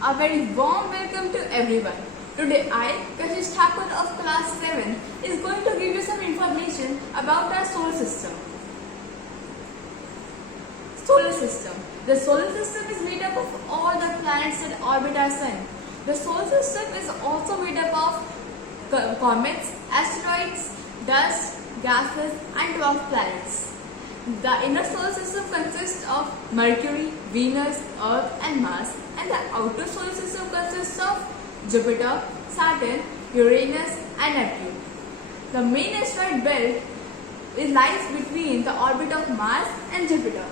A very warm welcome to everyone. Today I, Kashish Thakur of class 7, is going to give you some information about our solar system. Solar system. The solar system is made up of all the planets that orbit our sun. The solar system is also made up of comets, asteroids, dust, gases and dwarf planets. The inner solar system consists of Mercury, Venus, Earth and Mars, and the outer solar system consists of Jupiter, Saturn, Uranus and Neptune. The main asteroid belt lies between the orbit of Mars and Jupiter.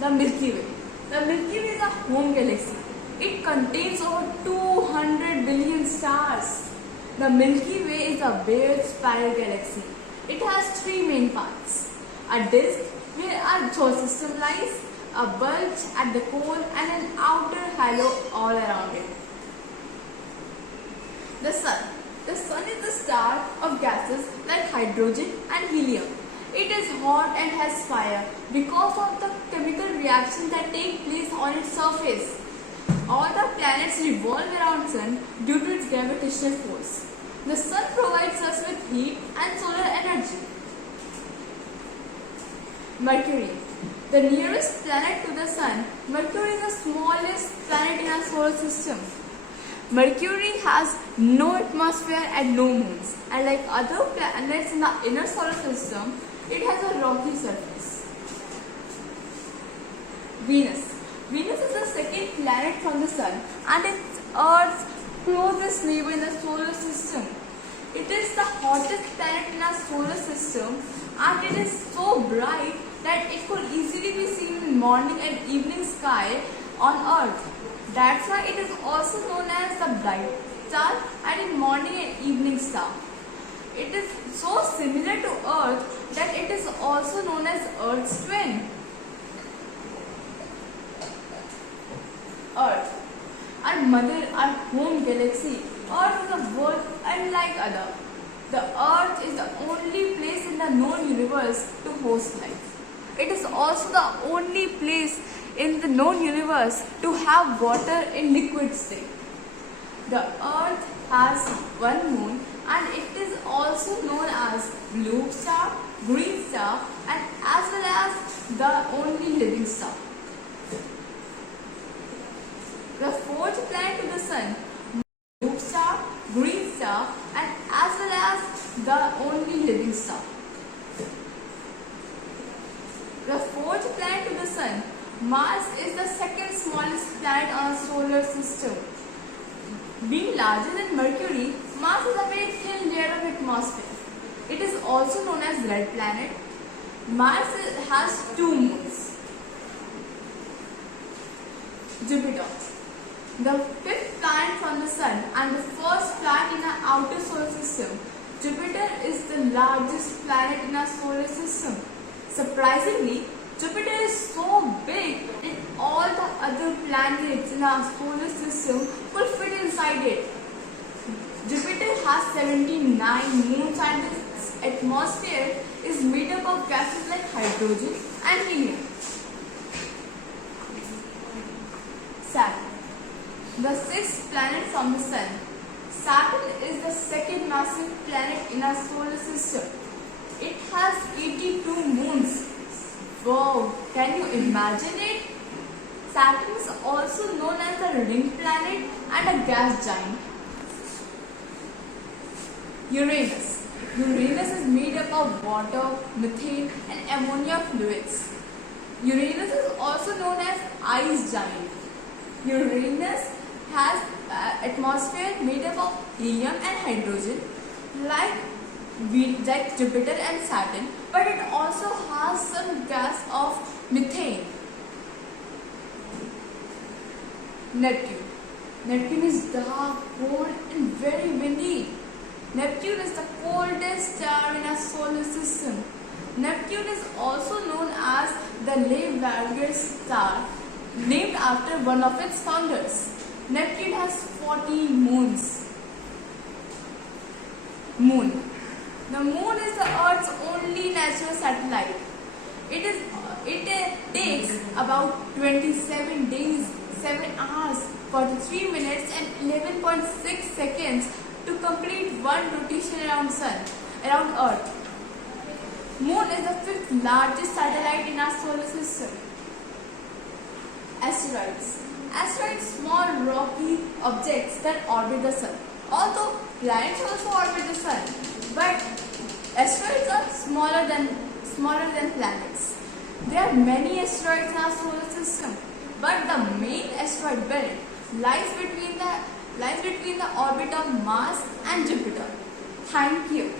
The Milky Way. The Milky Way is a home galaxy. It contains over 200 billion stars. The Milky Way is a bare spiral galaxy. It has three main parts: a disk where our solar system lies, a bulge at the core and an outer halo all around it. The Sun. The Sun is the star of gases like hydrogen and helium. It is hot and has fire because of the chemical reactions that take place on its surface. All the planets revolve around Sun due to its gravitational force. The Sun provides us with heat and solar energy. Mercury. The nearest planet to the Sun, Mercury is the smallest planet in our solar system. Mercury has no atmosphere and no moons, and like other planets in the inner solar system, it has a rocky surface. Venus. Venus is the second planet from the Sun and it's Earth's closest neighbor in the solar system. It is the hottest planet in our solar system and it is so bright that it could easily be seen in morning and evening sky on Earth. That's why it is also known as the bright star and in morning and evening star. It is so similar to Earth that it is also known as Earth's twin. Earth. Our mother, our home galaxy. Earth is a world unlike other. The Earth is the only place in the known universe to host life. It is also the only place in the known universe to have water in liquid state. The Earth has one moon and it is also known as blue star, green star and as well as the only living star. The fourth planet to the Sun, blue star, green star and as well as the only living star. The fourth planet to the Sun, Mars is the second smallest planet on our solar system. Being larger than Mercury, Mars is a very thin layer of atmosphere. It is also known as red planet. Mars has two moons. Jupiter. The fifth planet from the Sun and the first planet in our outer solar system, Jupiter is the largest planet in our solar system. Surprisingly, Jupiter is so big that all the other planets in our solar system could fit inside it. Jupiter has 79 moons and its atmosphere is made up of gases like hydrogen and helium. Saturn. The sixth planet from the Sun. Saturn is the second massive planet in our solar system. It has 82 moons. Wow, can you imagine it? Saturn is also known as a ring planet and a gas giant. Uranus. Uranus is made up of water, methane and ammonia fluids. Uranus is also known as ice giant. Uranus has atmosphere made up of helium and hydrogen like Jupiter and Saturn, but it also has some gas of methane. Neptune. Neptune is dark, cold and very windy. Neptune is the coldest star in our solar system. Neptune is also known as the Le Verrier star, named after one of its founders. Neptune has 14 moons. Moon. The moon is the Earth's only natural satellite. It takes about 27 days 7 hours, 43 minutes and 11.6 seconds to complete one rotation around Earth. Moon is the fifth largest satellite in our solar system. Asteroids. Asteroids, small rocky objects that orbit the sun. Although planets also orbit the sun, but asteroids are smaller than planets. There are many asteroids in our solar system, but the main asteroid belt lies between the orbit of Mars and Jupiter. Thank you.